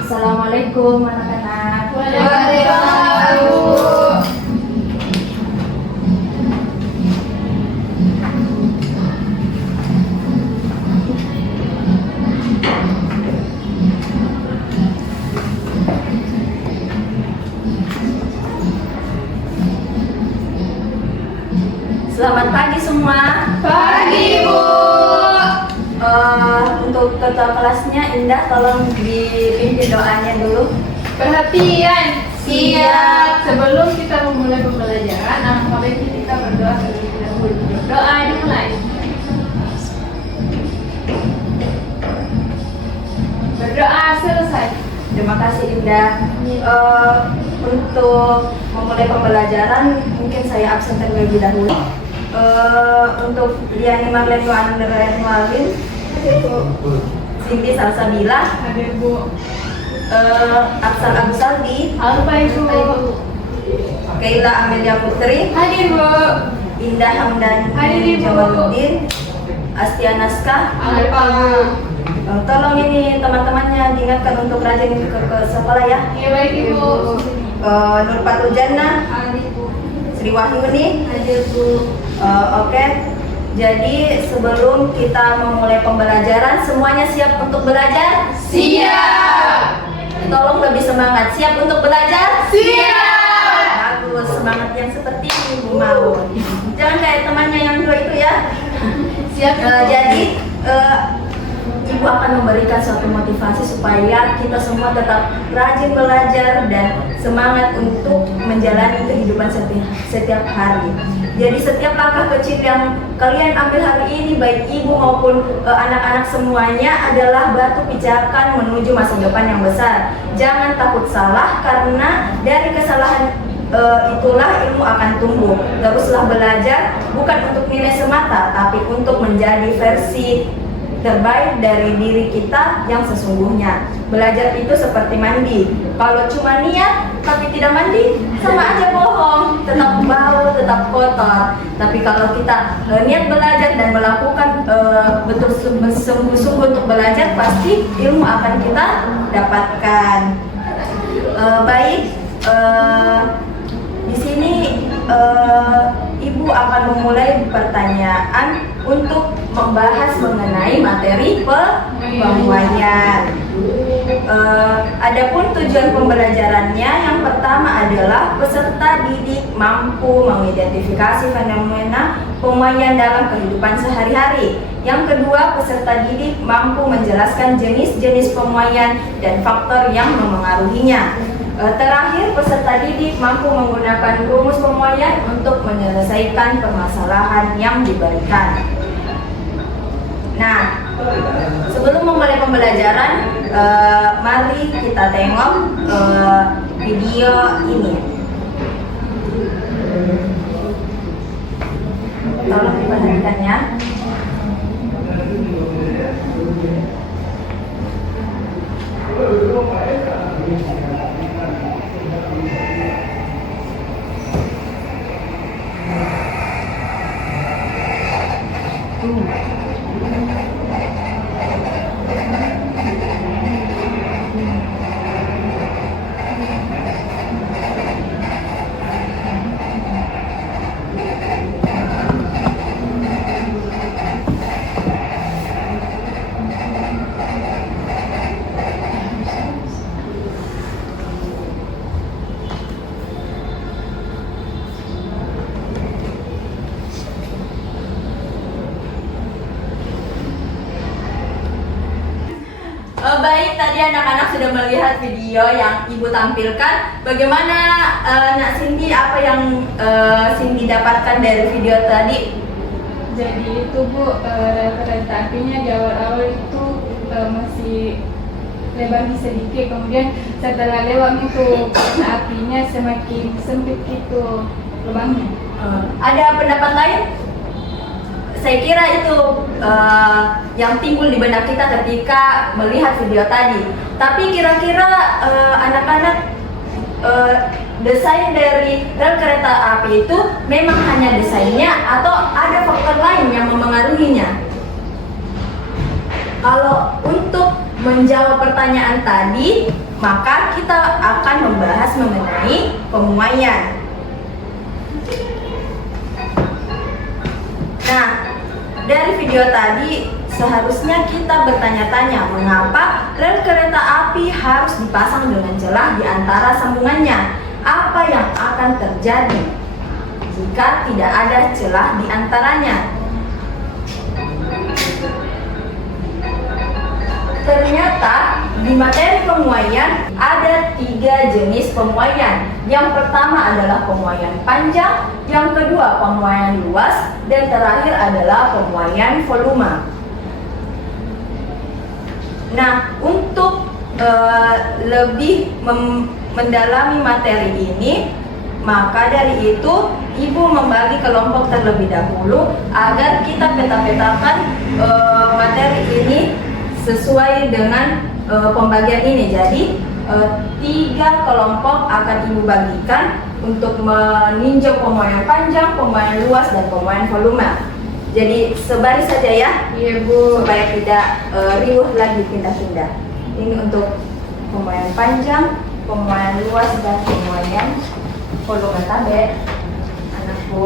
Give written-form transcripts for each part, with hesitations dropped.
Assalamualaikum anak-anak. Waalaikumsalam. Selamat pagi semua. Pagi, Bu. Untuk ketua kelasnya Indah, tolong dipimpin doanya dulu. Perhatian, siap. Sebelum kita memulai pembelajaran, alangkah baiknya kita berdoa terlebih dahulu. Doa dimulai. Berdoa selesai. Terima kasih Indah. Untuk memulai pembelajaran mungkin saya absen terlebih dahulu. Untuk Liani Marleni Andrea Malin, Cindy Salsabila, Hadir, Bu. Aksal Abu Saldi, Halo, Pak Ibu. Kaila Amelia Putri, Hadir, Bu. Indah Hamdan Hadir, Ibu. Jamaluddin, Astia Naskah. Halo, Pak. Tolong ini teman-temannya diingatkan untuk rajin ke sekolah ya. Iya, baik, Ibu. Nur Patujana, Hadir, Bu. Sri Wahyuni. Hadir, Bu. Oke. Jadi sebelum kita memulai pembelajaran, semuanya siap untuk belajar? Siap. Tolong lebih semangat. Siap untuk belajar? Siap. Bagus, semangat yang seperti ini Bu mau. Jangan kayak temannya yang dua itu ya. Siap. Jadi Ibu akan memberikan suatu motivasi supaya kita semua tetap rajin belajar dan semangat untuk menjalani kehidupan setiap hari. Jadi setiap langkah kecil yang kalian ambil hari ini, baik ibu maupun anak-anak semuanya, adalah batu pijakan menuju masa depan yang besar. Jangan takut salah, karena dari kesalahan itulah ilmu akan tumbuh. Teruslah belajar, bukan untuk nilai semata, tapi untuk menjadi versi terbaik dari diri kita yang sesungguhnya. Belajar itu seperti mandi. Kalau cuma niat tapi tidak mandi, sama aja bohong, tetap bau, tetap kotor. Tapi kalau kita niat belajar dan melakukan betul sungguh-sungguh untuk belajar, pasti ilmu akan kita dapatkan. Baik, di sini Ibu akan memulai pertanyaan untuk membahas mengenai materi pembuayan. Adapun tujuan pembelajarannya, yang pertama adalah peserta didik mampu mengidentifikasi fenomena pembuayan dalam kehidupan sehari-hari. Yang kedua, peserta didik mampu menjelaskan jenis-jenis pembuayan dan faktor yang memengaruhinya. Terakhir, peserta didik mampu menggunakan rumus pembuayan untuk menyelesaikan permasalahan yang diberikan. Nah, sebelum memulai pembelajaran, mari kita tengok video ini. Tolong diperhatikan ya. Baik, tadi anak-anak sudah melihat video yang Ibu tampilkan. Bagaimana Nak Cindy, apa yang Cindy dapatkan dari video tadi? Jadi itu, Bu, referensi apinya di awal-awal itu masih lebar sedikit, kemudian setelah lewat itu apinya semakin sempit gitu lubangnya. Ada pendapat lain? Saya kira itu yang timbul di benak kita ketika melihat video tadi. Tapi kira-kira anak-anak, desain dari rel kereta api itu memang hanya desainnya atau ada faktor lain yang memengaruhinya? Kalau untuk menjawab pertanyaan tadi, maka kita akan membahas mengenai pemuaian. Nah, dari video tadi seharusnya kita bertanya-tanya mengapa rel kereta api harus dipasang dengan celah di antara sambungannya. Apa yang akan terjadi jika tidak ada celah di antaranya? Ternyata di materi pemuaian ada 3 jenis pemuaian. Yang pertama adalah pemuaian panjang, yang kedua pemuaian luas, dan terakhir adalah pemuaian volume. Nah, untuk lebih mendalami materi ini, maka dari itu Ibu membagi kelompok terlebih dahulu agar kita peta-petakan materi ini sesuai dengan pembagian ini. Jadi 3 kelompok akan Ibu bagikan untuk meninjau pemuaian panjang, pemuaian luas, dan pemuaian volume. Jadi sebaris saja ya, Iya Bu. supaya tidak riuh lagi pindah-pindah. Ini untuk pemuaian panjang, pemuaian luas, dan pemuaian volume. Tabe anakku.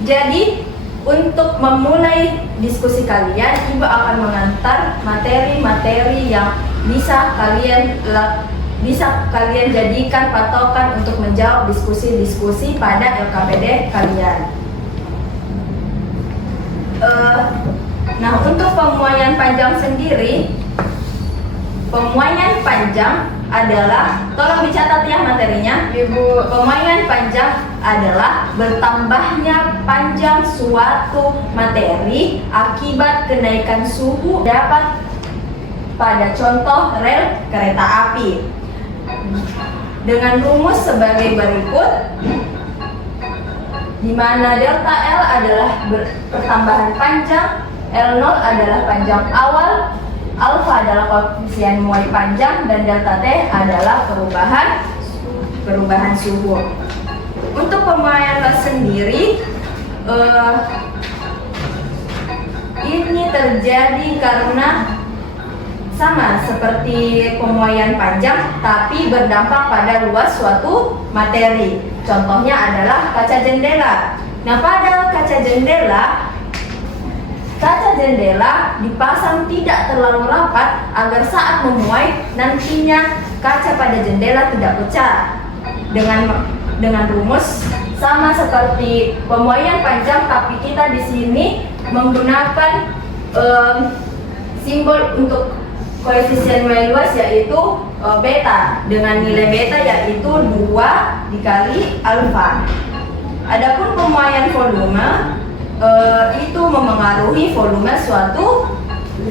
Jadi untuk memulai diskusi kalian, Ibu akan mengantar materi-materi yang bisa kalian jadikan patokan untuk menjawab diskusi-diskusi pada LKPD kalian. Nah, untuk pemuaian panjang sendiri, pemuaian panjang adalah, tolong dicatat ya materinya, Ibu. pemuaian panjang adalah bertambahnya panjang suatu materi akibat kenaikan suhu dapat pada contoh rel kereta api. Dengan rumus sebagai berikut, di mana delta L adalah pertambahan panjang, L0 adalah panjang awal, alfa adalah koefisien muai panjang, dan delta T adalah perubahan suhu. Untuk pemuaian luas sendiri, ini terjadi karena sama seperti pemuaian panjang, tapi berdampak pada luas suatu materi. Contohnya adalah kaca jendela. Nah, pada kaca jendela dipasang tidak terlalu rapat agar saat memuai nantinya kaca pada jendela tidak pecah. Dengan rumus sama seperti pemuaian panjang, tapi kita di sini menggunakan simbol untuk koefisien muai luas, yaitu beta, dengan nilai beta yaitu 2 dikali alfa. Adapun pemuaian volume itu memengaruhi volume suatu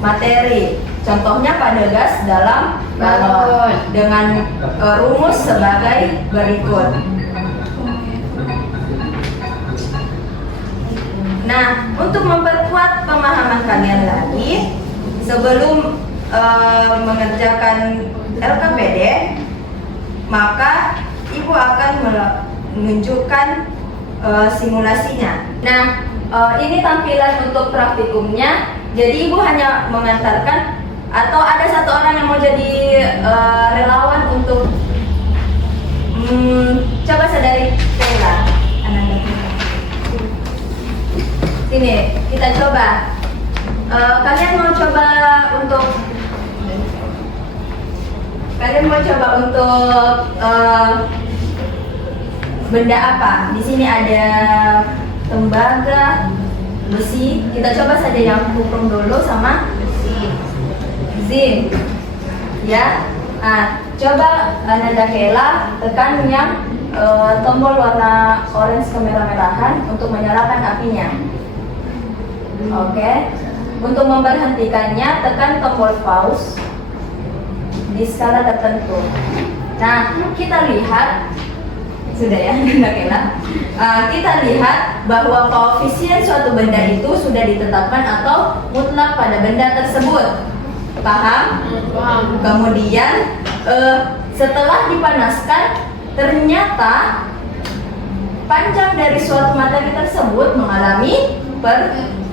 materi. Contohnya pada gas dalam balon dengan rumus sebagai berikut. Nah, untuk memperkuat pemahaman kalian lagi, sebelum mengerjakan LKPD, maka Ibu akan menunjukkan simulasinya. Nah, ini tampilan untuk praktikumnya. Jadi Ibu hanya mengantarkan, atau ada satu orang yang mau jadi relawan untuk coba sadari Sheila. Sini, kita coba. Kalian mau coba untuk benda apa? Di sini ada tembaga, besi. Kita coba saja yang kuprum dulu sama zinc. Ya. Nah, coba Nanda Hela tekan yang tombol warna orange kemerah-merahan untuk menyalakan apinya. Oke. Untuk memberhentikannya, tekan tombol pause di skala tertentu. Nah, kita lihat, sudah ya, kita lihat bahwa koefisien suatu benda itu sudah ditetapkan atau mutlak pada benda tersebut. Paham? Paham. Kemudian setelah dipanaskan, ternyata panjang dari suatu materi tersebut mengalami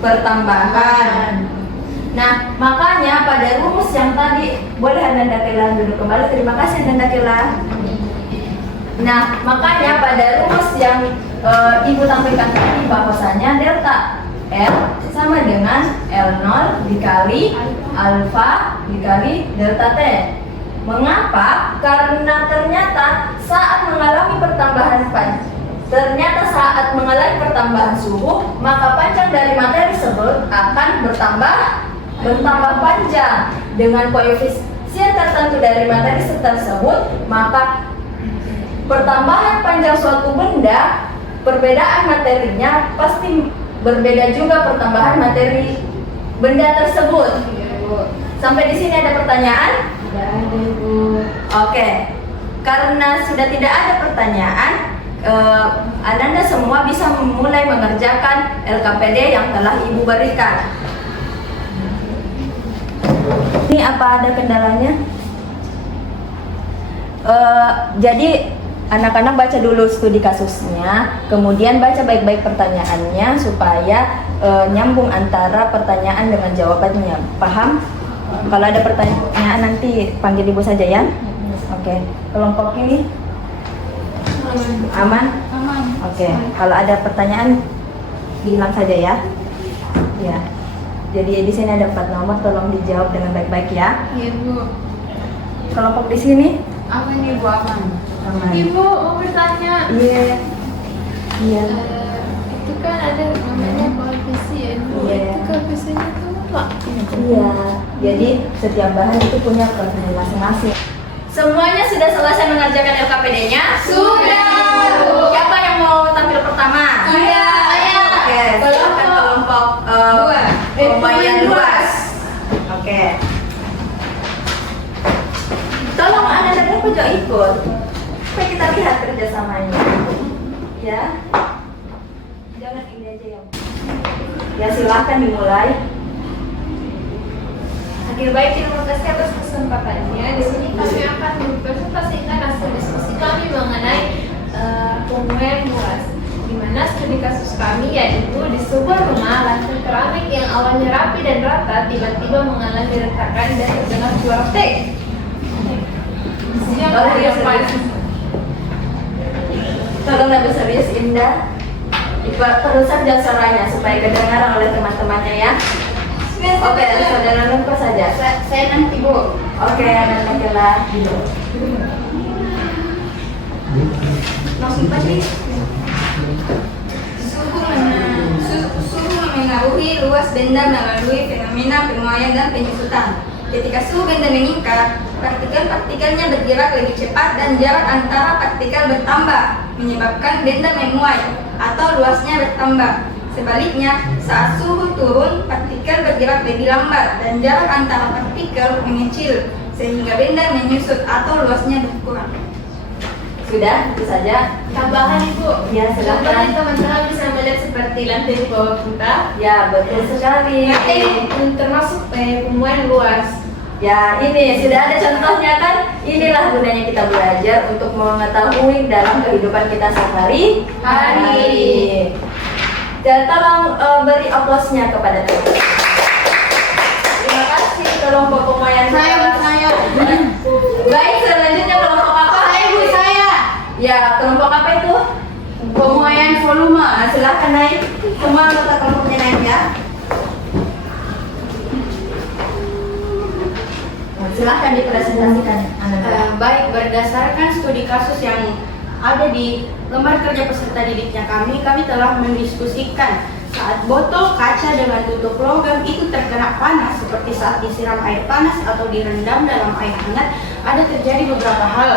pertambahan. Nah, makanya pada rumus yang tadi, boleh Anda Kela duduk kembali. Terima kasih Anda Kela. Nah, makanya pada rumus yang Ibu tampilkan tadi bahwasanya delta L sama dengan L0 dikali alfa dikali delta T. Mengapa? Karena ternyata saat mengalami pertambahan suhu, maka panjang dari materi tersebut akan bertambah panjang. Dengan koefisien tertentu dari materi tersebut, maka pertambahan panjang suatu benda, perbedaan materinya pasti berbeda juga pertambahan materi benda tersebut. Sampai di sini ada pertanyaan? Tidak ada, Ibu. Oke, karena sudah tidak ada pertanyaan, Anda semua bisa mulai mengerjakan LKPD yang telah Ibu berikan. Ini apa ada kendalanya? Jadi anak-anak baca dulu studi kasusnya, kemudian baca baik-baik pertanyaannya supaya nyambung antara pertanyaan dengan jawabannya. Paham? Kalau ada pertanyaan nanti panggil Ibu saja ya. Oke. Kelompok ini aman? Aman. Oke. Kalau ada pertanyaan bilang saja ya. Ya. Jadi di sini ada 4 nomor, tolong dijawab dengan baik-baik ya. Iya, Bu. Kelompok di sini Aman, Ibu, aman. aman. Ibu mau bertanya. Iya. Iya. Itu kan ada namanya koefisien, Bu. Iya. Itu koefisiennya itu apa? Iya. Jadi setiap bahan itu punya koefisien masing-masing. Semuanya sudah selesai mengerjakan LKPD-nya? Sudah. Siapa yang mau tampil pertama? Saya. Oke, silakan kelompok pembagian luas. Oke. Tolong anak-anak pojok ikut supaya kita lihat kerjasamanya. Ya. Jangan ini aja yang. Ya silakan dimulai. Oke, baik, terima kasih atas kesempatannya. Di sini kami akan mempresentasikan hasil diskusi kami mengenai pemulihan luas. Di mana studi kasus kami yaitu di sebuah rumah lantai keramik yang awalnya rapi dan rata tiba-tiba mengalami retakan dan terdengar suara tek. Siapa yang paling? Tolong lebih serius Indah. Perlu saja suaranya supaya kedengaran oleh teman-temannya ya. Oke, saudara Nungko saja. Saya nanti, Bu. Oke, nanti kita Langsung tadi. Suhu memengaruhi luas benda melalui fenomena penuaian dan penyusutan. Ketika suhu benda meningkat, partikel-partikelnya bergerak lebih cepat dan jarak antara partikel bertambah, menyebabkan benda memuai atau luasnya bertambah. Sebaliknya, saat suhu turun, partikel bergerak lebih lambat dan jarak antara partikel mengecil, sehingga benda menyusut atau luasnya berkurang. sudah, itu saja. Tambahan, Ibu. Ya, silakan. Contohnya teman-teman bisa melihat seperti lantai di bawah kita. Ya, betul sekali. Termasuk pemuaian luas. Ya, ini sudah ada contohnya kan? Inilah gunanya kita belajar untuk mengetahui dalam kehidupan kita sehari-hari. Dan tolong beri aplausnya kepada teman. Terima kasih kelompok pemain. Saya. Baik, selanjutnya kelompok apa? Saya. Ya, kelompok apa itu? Pemuaian volume. Nah, silahkan naik. Semua anggota kelompoknya naik ya. Nah, silahkan dipresentasikan. Baik, berdasarkan studi kasus yang ada di lembar kerja peserta didiknya kami telah mendiskusikan saat botol kaca dengan tutup logam itu terkena panas seperti saat disiram air panas atau direndam dalam air hangat, ada terjadi beberapa hal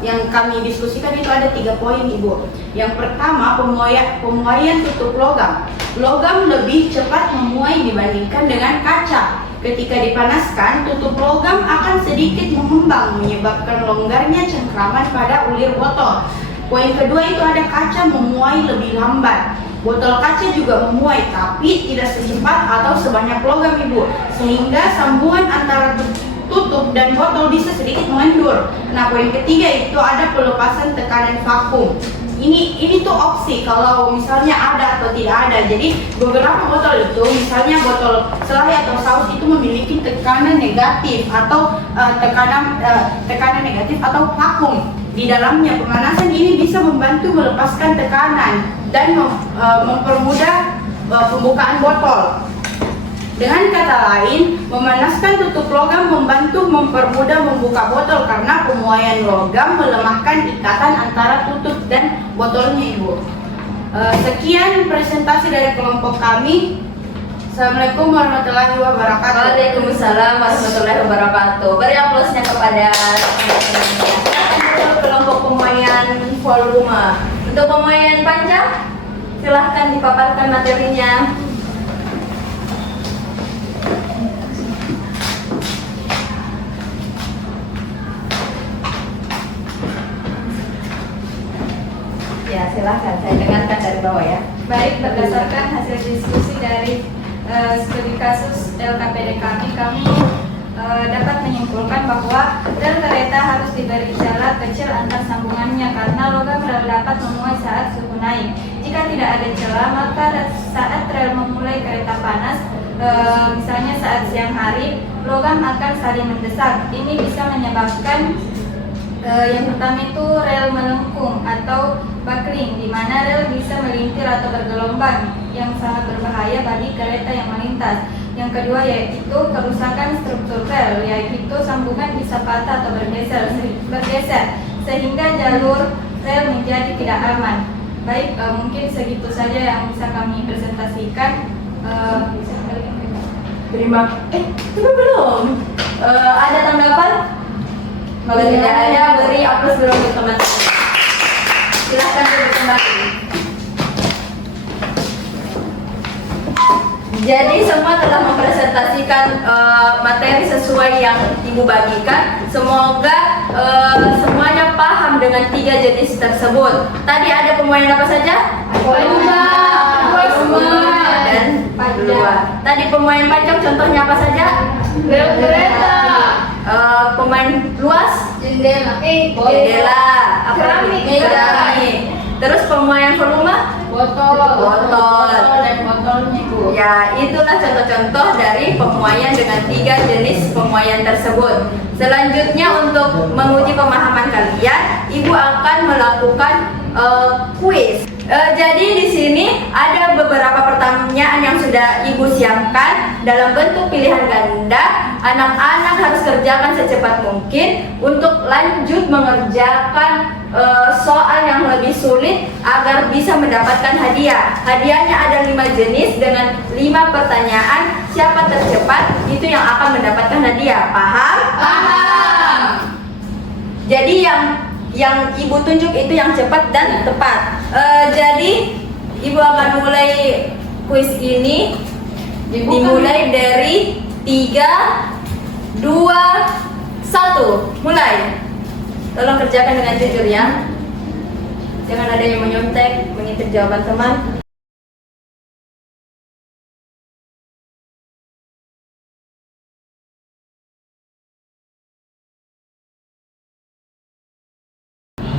yang kami diskusikan. Itu ada 3 poin, Ibu. Yang pertama, pemuaian tutup logam. Logam lebih cepat memuai dibandingkan dengan kaca. Ketika dipanaskan, tutup logam akan sedikit mengembang, menyebabkan longgarnya cengkraman pada ulir botol. Poin kedua itu ada kaca memuai lebih lambat. Botol kaca juga memuai, tapi tidak secepat atau sebanyak logam, Ibu, sehingga sambungan antara tutup dan botol bisa sedikit mengendur. Nah, poin ketiga itu ada pelepasan tekanan vakum. ini tuh opsi kalau misalnya ada atau tidak ada. Jadi beberapa botol itu, misalnya botol selai atau saus itu memiliki tekanan negatif atau tekanan negatif atau vakum di dalamnya. Pemanasan ini bisa membantu melepaskan tekanan dan mempermudah pembukaan botol. Dengan kata lain, memanaskan tutup logam mempermudah membuka botol karena pemuaian logam melemahkan ikatan antara tutup dan botolnya, Ibu. Sekian presentasi dari kelompok kami. Assalamualaikum warahmatullahi wabarakatuh. Waalaikumsalam warahmatullahi wabarakatuh. Beri aplausnya kepada kelompok pemuaian volume. Untuk pemuaian panjang, silahkan dipaparkan materinya. Ya, silahkan. Saya dengarkan dari bawah ya. Baik, berdasarkan hasil diskusi dari studi kasus LKPD kami dapat menyimpulkan bahwa rel kereta harus diberi celah kecil antar sambungannya karena logam rel dapat memuai saat suhu naik. Jika tidak ada celah, maka saat rel memulai kereta panas, misalnya saat siang hari, logam akan saling mendesak. Ini bisa menyebabkan yang pertama itu rel melengkung atau buckling, di mana rel bisa melintir atau bergelombang yang sangat berbahaya bagi kereta yang melintas. Yang kedua yaitu kerusakan struktur rel, yaitu sambungan bisa patah atau bergeser sehingga jalur rel menjadi tidak aman. Baik, mungkin segitu saja yang bisa kami presentasikan. Tapi belum. Ada tanggapan? Kalau tidak ada, beri aplaus dulu untuk teman-teman. Silahkan duduk kembali. Jadi semua telah mempresentasikan materi sesuai yang Ibu bagikan. Semoga semuanya paham dengan 3 jenis tersebut. Tadi ada pemuaian apa saja? Volume Dan luar. Tadi pemuaian panjang contohnya apa saja? rel kereta, Pemain luas? jendela, Keramik. Terus pemuaian volume? Botol. Dan botolnya, Bu. Ya, itulah contoh-contoh dari pemuaian dengan 3 jenis pemuaian tersebut. Selanjutnya untuk menguji pemahaman kalian, Ibu akan melakukan kuis. Jadi di sini ada beberapa pertanyaan yang sudah Ibu siapkan dalam bentuk pilihan ganda. Anak-anak harus kerjakan secepat mungkin untuk lanjut mengerjakan soal yang lebih sulit agar bisa mendapatkan hadiah. Hadiahnya ada 5 jenis dengan 5 pertanyaan. Siapa tercepat itu yang akan mendapatkan hadiah. Paham? Paham. Jadi yang Ibu tunjuk itu yang cepat dan tepat. Jadi Ibu akan mulai kuis ini dimulai dari 3, 2, 1. Mulai. Tolong kerjakan dengan jujur ya. Jangan ada yang menyontek, mengintip jawaban teman.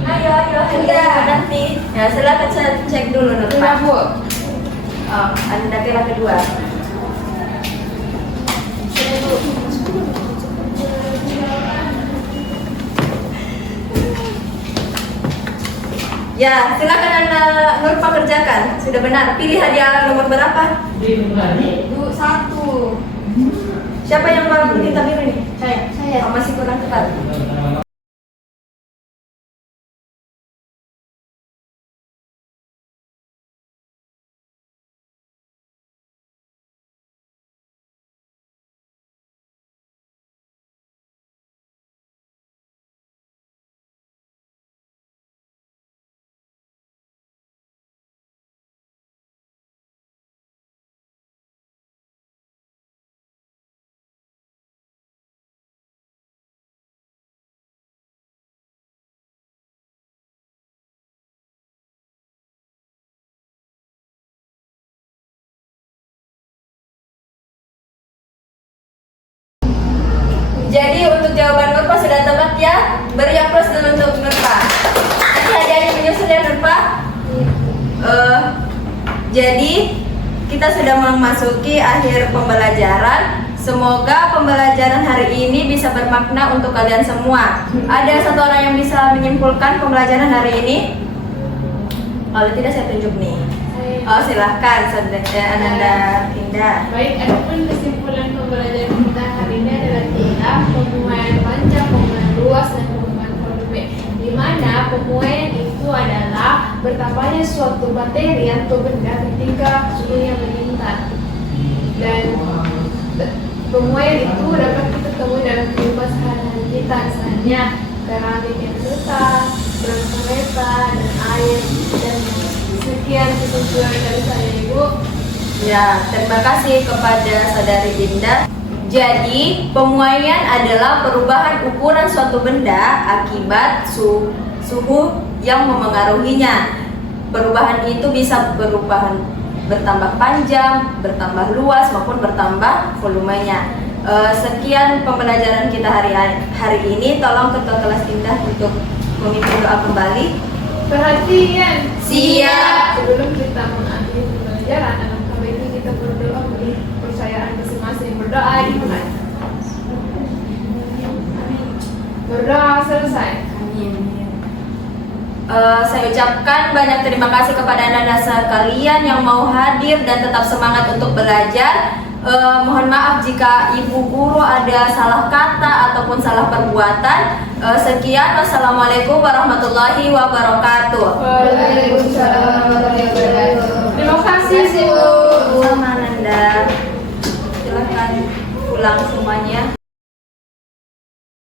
Ayo, nanti. Ya, silakan saya cek dulu Nurpa. Bu. Anda kira kedua. Ya, silakan Anda Nurpa kerjakan. Sudah benar. Pilih hadiah nomor berapa? 1. Siapa yang baru tinta biru ini? Saya. Oh, masih kurang ketat. Jadi untuk jawaban Nurpa sudah tepat ya. Beri aplaus dulu untuk Nurpa. Nanti hadiahnya menyusul ya Nurpa. Jadi kita sudah memasuki akhir pembelajaran. Semoga pembelajaran hari ini bisa bermakna untuk kalian semua. Ada satu orang yang bisa menyimpulkan pembelajaran hari ini? Kalau tidak saya tunjuk nih. Oh silahkan, Saudara Ananda Indah. Baik, adapun kesimpulan pembelajaran kita hari ini adalah 3, pemuaian panjang, pemuaian luas, dan pemuaian volume. Di mana pemuaian itu adalah bertambahnya suatu materi atau benda ketika suhunya meningkat. Dan pemuaian itu dapat kita temui dalam kehidupan sehari-hari kita, misalnya keramik yang retak, berat kereta, dan air, dan sekian kesimpulan dari saya, Ibu. Ya, terima kasih kepada Saudari Indah. Jadi, pemuaian adalah perubahan ukuran suatu benda akibat suhu yang memengaruhinya. Perubahan itu bisa bertambah panjang, bertambah luas, maupun bertambah volumenya. Sekian pembelajaran kita hari ini. Tolong ketua kelas Indah untuk memimpin doa kembali. Perhatian. Siap. Sebelum kita mengakhiri pembelajaran, alangkah baiknya kita berdoa beri kepercayaan masing-masing. Berdoa dimulai. Berdoa selesai. Saya ucapkan banyak terima kasih kepada anda sekalian yang mau hadir dan tetap semangat untuk belajar. Mohon maaf jika ibu guru ada salah kata ataupun salah perbuatan. Sekian, wassalamualaikum warahmatullahi wabarakatuh. Waalaikumsalam warahmatullahi wabarakatuh. Terima kasih, Bu. Sama Nanda. Silakan pulang.